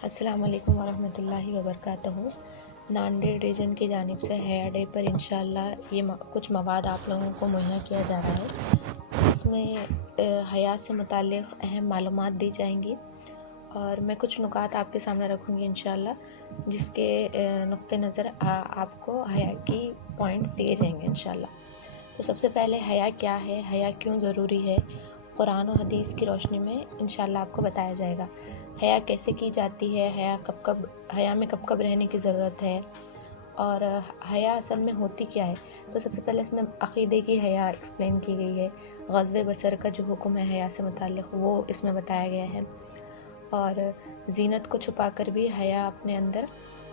अस्सलाम वालेकुम वरहमतुल्लाहि वबरकातुहू। नांदेड़ रीजन की जानिब से हेयर डे पर इंशाल्लाह ये कुछ मवाद आप लोगों को मुहैया किया जा रहा है। इसमें हया से मुताल्लिक़ अहम मालूमात दी जाएंगी और मैं कुछ नुकात आपके सामने रखूँगी इंशाल्लाह, जिसके नुक्ते नज़र आपको हया की पॉइंट दिए जाएंगे इंशाल्लाह। तो सबसे पहले हया क्या है, हया क्यों ज़रूरी है, कुरान और हदीस की रोशनी में इंशाल्लाह आपको बताया जाएगा। हया कैसे की जाती है, हया में कब कब रहने की ज़रूरत है और हया असल में होती क्या है। तो सबसे पहले इसमें अक़ीदे की हया एक्सप्लेन की गई है। ग़ज़्व बसर का जो हुक्म है हया से मुताल्लिक़ वो इसमें बताया गया है। और ज़ीनत को छुपा कर भी हया अपने अंदर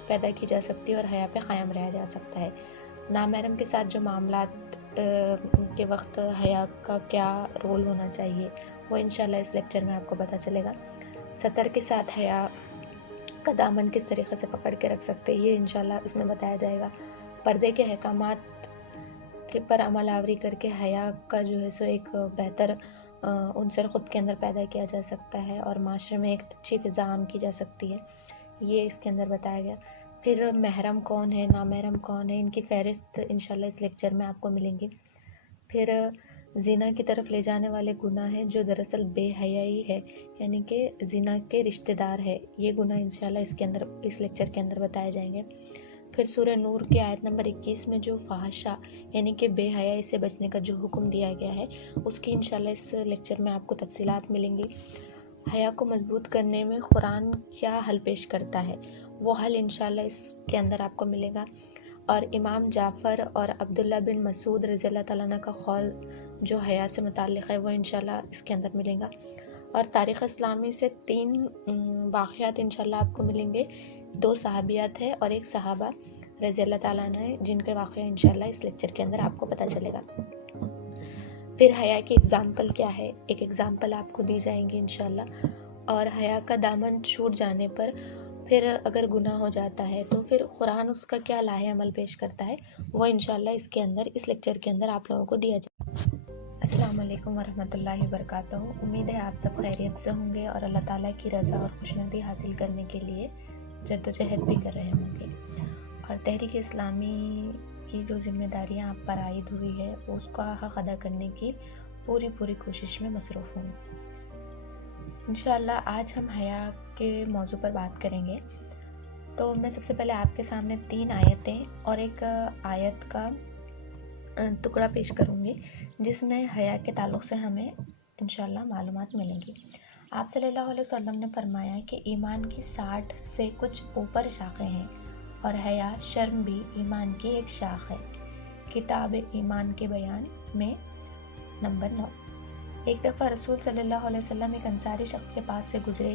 पैदा की जा सकती है और हया पे क़ायम रहा जा सकता है। नामहरम के साथ जो मामलात के वक्त हया का क्या रोल होना चाहिए वो इंशाल्लाह इस लेक्चर में आपको पता चलेगा। सतर के साथ हया का दामन किस तरीक़े से पकड़ के रख सकते हैं ये इंशाल्लाह इसमें बताया जाएगा। पर्दे के अहकामात के पर अमल आवरी करके हया का जो है सो एक बेहतर उनसर ख़ुद के अंदर पैदा किया जा सकता है और माशरे में एक अच्छी फ़िज़ा आम की जा सकती है, ये इसके अंदर बताया गया। फिर महरम कौन है, नामहरम कौन है, इनकी फ़हरिस्त इंशाल्लाह इस लेक्चर में आपको मिलेंगी। फिर ज़िना की तरफ ले जाने वाले गुनाह हैं जो दरअसल बेहयाई है, यानी कि ज़िना के रिश्तेदार है, ये गुनाह इंशाल्लाह इस लेक्चर के अंदर बताए जाएंगे। फिर सूरह नूर की आयत नंबर 21 में जो फ़ाहशा यानी कि बेहयाई से बचने का जो हुक्म दिया गया है उसकी इंशाल्लाह इस लेक्चर में आपको तफसीलात मिलेंगी। हया को मजबूत करने में कुरान क्या हल पेश करता है वो हल इंशाल्लाह इसके अंदर आपको मिलेगा। और इमाम जाफ़र और अब्दुल्ला बिन मसूद रज़ियल्लाहु ताला अन्हु का कौल जो हया से मुताल्लिक़ है वो इंशाल्लाह इसके अंदर मिलेगा। और तारीख़ इस्लामी से 3 वाक़यात इंशाल्लाह आपको मिलेंगे। 2 सहाबियात है और 1 सहाबा रज़ियल्लाहु ताला अन्हु है, जिनके वाक़या इंशाल्लाह इस लेक्चर के अंदर आपको पता चलेगा। फिर हया की एग्ज़ाम्पल क्या है, एक एग्ज़ाम्पल आपको दी जाएंगी इंशाल्लाह। और हया का दामन छूट जाने पर फिर अगर गुनाह हो जाता है तो फिर कुरान उसका क्या लाहे अमल पेश करता है वो इंशाल्लाह इसके अंदर इस लेक्चर के अंदर आप लोगों को दिया जाए। अस्सलाम वालेकुम वरहमतुल्लाहि वबरकातुहू। उम्मीद है आप सब खैरियत से होंगे और अल्लाह ताला की रज़ा और खुशनुदी हासिल करने के लिए जद्दोजहद भी कर रहे होंगे और तहरीक इस्लामी की जो जिम्मेदारियां आप पर आयद हुई है उसका हक़ अदा करने की पूरी कोशिश में मसरूफ़ हूँ। इंशाल्लाह आज हम हया के मौजू पर बात करेंगे। तो मैं सबसे पहले आपके सामने 3 आयतें और एक आयत का टुकड़ा पेश करूँगी जिसमें हया के ताल्लुक़ से हमें इंशाल्लाह मालूमात मिलेंगी। आप सल्लल्लाहु अलैहि वसल्लम ने फरमाया कि ईमान की 60 से कुछ ऊपर शाखें हैं और हया शर्म भी ईमान की एक शाख है। किताब ईमान के बयान में नंबर 9। एक दफ़ा रसूल सल्लल्लाहु अलैहि वसल्लम एक अंसारी शख्स के पास से गुजरे,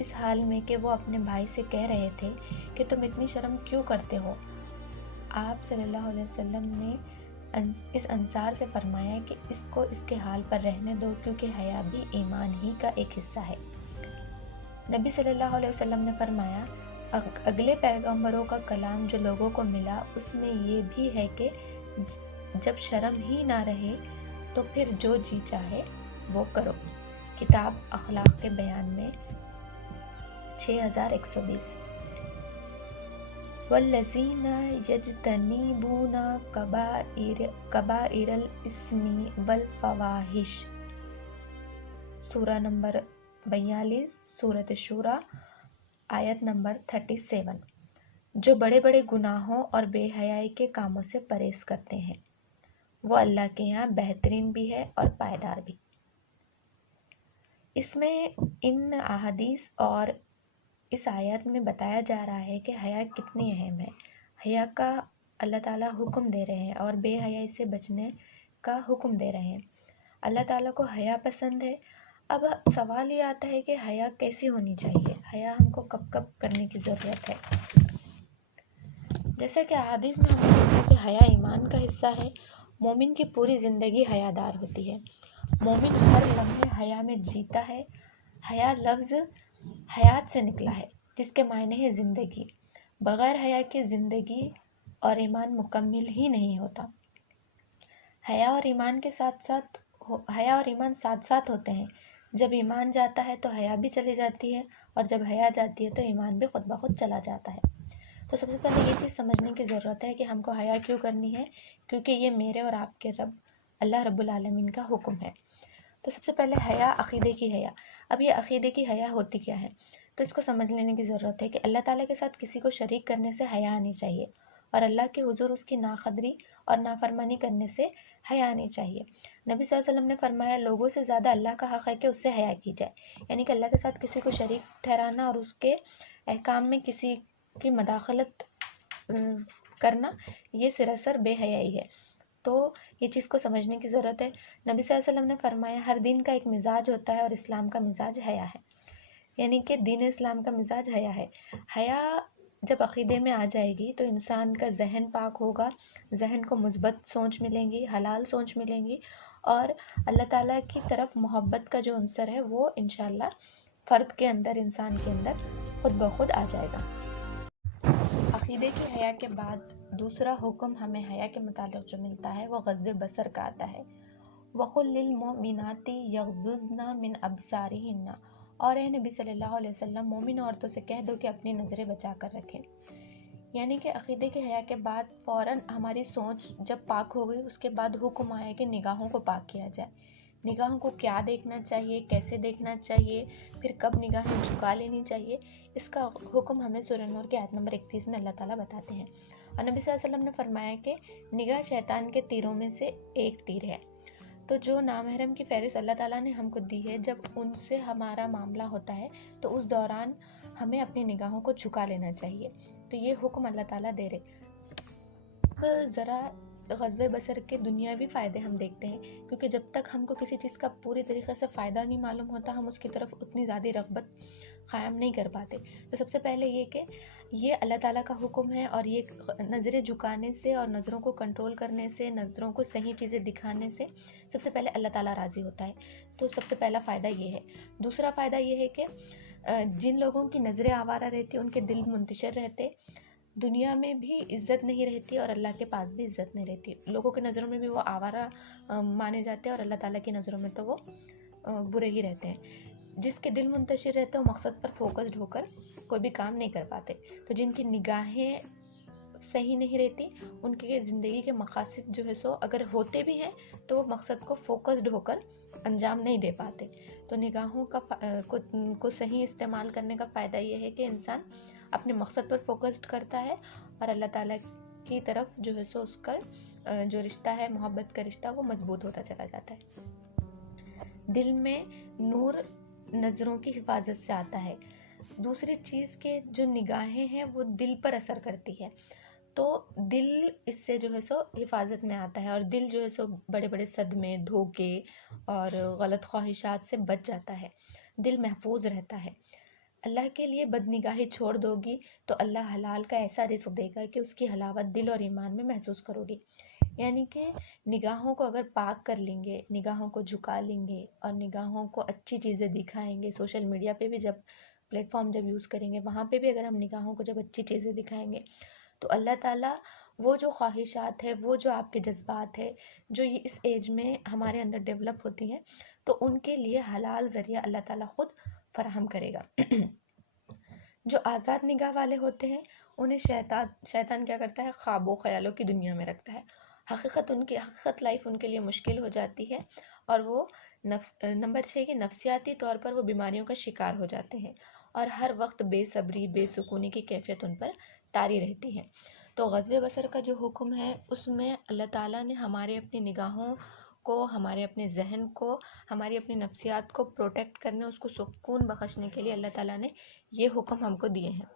इस हाल में कि वो अपने भाई से कह रहे थे कि तुम इतनी शर्म क्यों करते हो। आप सल्लल्लाहु अलैहि वसल्लम ने इस अंसार से फरमाया कि इसको इसके हाल पर रहने दो, क्योंकि हया भी ईमान ही का एक हिस्सा है। नबी सल्लल्लाहु अलैहि वसल्लम ने फरमाया, अगले पैगंबरों का कलाम जो लोगों को मिला उसमें ये भी है कि जब शर्म ही ना रहे तो फिर जो जी चाहे वो करो। किताब अखलाक के बयान में 6120। वल्लज़ीना यज्तनीबूना कबाइरल इस्मी वल फवाहिश, सूरा नंबर 42 सूरत शूरा आयत नंबर 37। जो बड़े बड़े गुनाहों और बेहयाई के कामों से परहेज़ करते हैं वो अल्लाह के यहाँ बेहतरीन भी है और पायदार भी। इसमें इन अहादीस और इस आयत में बताया जा रहा है कि हया कितनी अहम है। हया का अल्लाह ताला हुक्म दे रहे हैं और बेहयाई से बचने का हुक्म दे रहे हैं। अल्लाह ताला को हया पसंद है। अब सवाल ये आता है कि हया कैसी होनी चाहिए, हया हमको कब कब करने की ज़रूरत है। जैसा कि अहादीस में हमने देखा कि हया ईमान का हिस्सा है। मोमिन की पूरी ज़िंदगी हयादार होती है। मोमिन हर लम्हे हया में जीता है। हया लफ्ज़ हयात से निकला है जिसके मायने है ज़िंदगी। बग़ैर हया की ज़िंदगी और ईमान मुकम्मिल ही नहीं होता। हया और ईमान साथ साथ होते हैं। जब ईमान जाता है तो हया भी चली जाती है اور جب حیا جاتی ہے تو ایمان بھی خود بخود چلا جاتا ہے۔ تو سب سے پہلے یہ چیز سمجھنے کی ضرورت ہے کہ ہم کو حیا کیوں کرنی ہے، کیونکہ یہ میرے اور آپ کے رب اللہ رب العالمین کا حکم ہے۔ تو سب سے پہلے حیا، عقیدے کی حیا۔ اب یہ عقیدے کی حیا ہوتی کیا ہے؟ تو اس کو سمجھ لینے کی ضرورت ہے کہ اللہ تعالیٰ کے ساتھ کسی کو شریک کرنے سے حیا آنی چاہیے، اور اللہ کے حضور اس کی ناقدری اور نافرمانی کرنے سے حیا آنی چاہیے۔ نبی صلی اللہ علیہ وسلم نے فرمایا لوگوں سے زیادہ اللہ کا حق ہے کہ اس سے حیا کی جائے، یعنی کہ اللہ کے ساتھ کسی کو شریک ٹھہرانا اور اس کے احکام میں کسی کی مداخلت کرنا یہ سراسر بے حیائی ہے۔ تو یہ چیز کو سمجھنے کی ضرورت ہے۔ نبی صلی اللہ علیہ وسلم نے فرمایا ہر دین کا ایک مزاج ہوتا ہے اور اسلام کا مزاج حیا ہے، یعنی کہ دین اسلام کا مزاج حیا ہے۔ حیا جب عقیدے میں آ جائے گی تو انسان کا ذہن پاک ہوگا، ذہن کو مثبت سوچ ملیں گی، حلال سوچ ملیں گی، اور اللہ تعالیٰ کی طرف محبت کا جو عنصر ہے وہ انشاءاللہ فرد کے اندر، انسان کے اندر خود بخود آ جائے گا۔ عقیدے کی حیا کے بعد دوسرا حکم ہمیں حیا کے متعلق جو ملتا ہے وہ غض بصر کا آتا ہے۔ وَقُلْ لِلْمُؤْمِنَاتِ يَغْضُضْنَ مِنْ أَبْصَارِهِنَّ، اور اے نبی صلی اللہ علیہ وسلم مومن عورتوں سے کہہ دو کہ اپنی نظریں بچا کر رکھیں۔ یعنی کہ عقیدے کے حیا کے بعد فوراً ہماری سوچ جب پاک ہو گئی، اس کے بعد حکم آیا کہ نگاہوں کو پاک کیا جائے۔ نگاہوں کو کیا دیکھنا چاہیے، کیسے دیکھنا چاہیے، پھر کب نگاہیں جھکا لینی چاہیے، اس کا حکم ہمیں سورہ نور کی آیت نمبر 31 میں اللہ تعالیٰ بتاتے ہیں۔ اور نبی صلی اللہ علیہ وسلم نے فرمایا کہ نگاہ شیطان کے تیروں میں سے ایک تیر ہے۔ تو جو نامحرم کی فہرست اللہ تعالیٰ نے ہم کو دی ہے، جب ان سے ہمارا معاملہ ہوتا ہے تو اس دوران ہمیں اپنی نگاہوں کو جھکا لینا چاہیے۔ تو یہ حکم اللہ تعالیٰ دے رہے۔ ذرا غضب بصر کے دنیاوی فائدے ہم دیکھتے ہیں، کیونکہ جب تک ہم کو کسی چیز کا پوری طریقے سے فائدہ نہیں معلوم ہوتا ہم اس کی طرف اتنی زیادہ رغبت قائم نہیں کر پاتے۔ تو سب سے پہلے یہ کہ یہ اللہ تعالیٰ کا حکم ہے، اور یہ نظریں جھکانے سے اور نظروں کو کنٹرول کرنے سے، نظروں کو صحیح چیزیں دکھانے سے سب سے پہلے اللہ تعالیٰ راضی ہوتا ہے۔ تو سب سے پہلا فائدہ یہ ہے۔ دوسرا فائدہ یہ ہے کہ جن لوگوں کی نظریں آوارہ رہتی ان کے دل منتشر رہتے، دنیا میں بھی عزت نہیں رہتی اور اللہ کے پاس بھی عزت نہیں رہتی۔ لوگوں کی نظروں میں بھی وہ آوارہ مانے جاتے ہیں اور اللہ تعالیٰ کی نظروں میں تو وہ برے ہی رہتے ہیں۔ جس کے دل منتشر رہتے ہیں وہ مقصد پر فوکسڈ ہو کر کوئی بھی کام نہیں کر پاتے۔ تو جن کی نگاہیں صحیح نہیں رہتی ان کی زندگی کے مقاصد جو ہے سو اگر ہوتے بھی ہیں تو وہ مقصد کو فوکسڈ ہو کر انجام نہیں دے پاتے۔ تو نگاہوں کو صحیح استعمال کرنے کا فائدہ یہ ہے کہ انسان اپنے مقصد پر فوکسڈ کرتا ہے اور اللہ تعالیٰ کی طرف جو ہے سو اس کا جو رشتہ ہے، محبت کا رشتہ، وہ مضبوط ہوتا چلا جاتا ہے۔ دل میں نور نظروں کی حفاظت سے آتا ہے۔ دوسری چیز کے جو نگاہیں ہیں وہ دل پر اثر کرتی ہے، تو دل اس سے جو ہے سو حفاظت میں آتا ہے، اور دل جو ہے سو بڑے بڑے صدمے، دھوکے اور غلط خواہشات سے بچ جاتا ہے، دل محفوظ رہتا ہے۔ اللہ کے لیے بد نگاہی چھوڑ دو گی تو اللہ حلال کا ایسا رزق دے گا کہ اس کی حلاوت دل اور ایمان میں محسوس کرو گی۔ یعنی کہ نگاہوں کو اگر پاک کر لیں گے، نگاہوں کو جھکا لیں گے اور نگاہوں کو اچھی چیزیں دکھائیں گے، سوشل میڈیا پہ بھی جب پلیٹ فارم جب یوز کریں گے وہاں پہ بھی اگر ہم نگاہوں کو جب اچھی چیزیں دکھائیں گے تو اللہ تعالیٰ وہ جو خواہشات ہے، وہ جو آپ کے جذبات ہے جو یہ اس ایج میں ہمارے اندر ڈیولپ ہوتی ہیں، تو ان کے لیے حلال ذریعہ اللہ تعالیٰ خود فراہم کرے گا۔ جو آزاد نگاہ والے ہوتے ہیں انہیں شیطان کیا کرتا ہے؟ خواب و خیالوں کی دنیا میں رکھتا ہے۔ حقیقت لائف ان کے لیے مشکل ہو جاتی ہے، اور وہ نمبر 6 کہ نفسیاتی طور پر وہ بیماریوں کا شکار ہو جاتے ہیں، اور ہر وقت بے صبری، بے سکونی کی کیفیت ان پر طاری رہتی ہے۔ تو غض بصر کا جو حکم ہے اس میں اللہ تعالیٰ نے ہمارے اپنی نگاہوں کو، ہمارے اپنے ذہن کو، ہماری اپنی نفسیات کو پروٹیکٹ کرنے، اس کو سکون بخشنے کے لیے اللہ تعالیٰ نے یہ حکم ہم کو دیے ہیں۔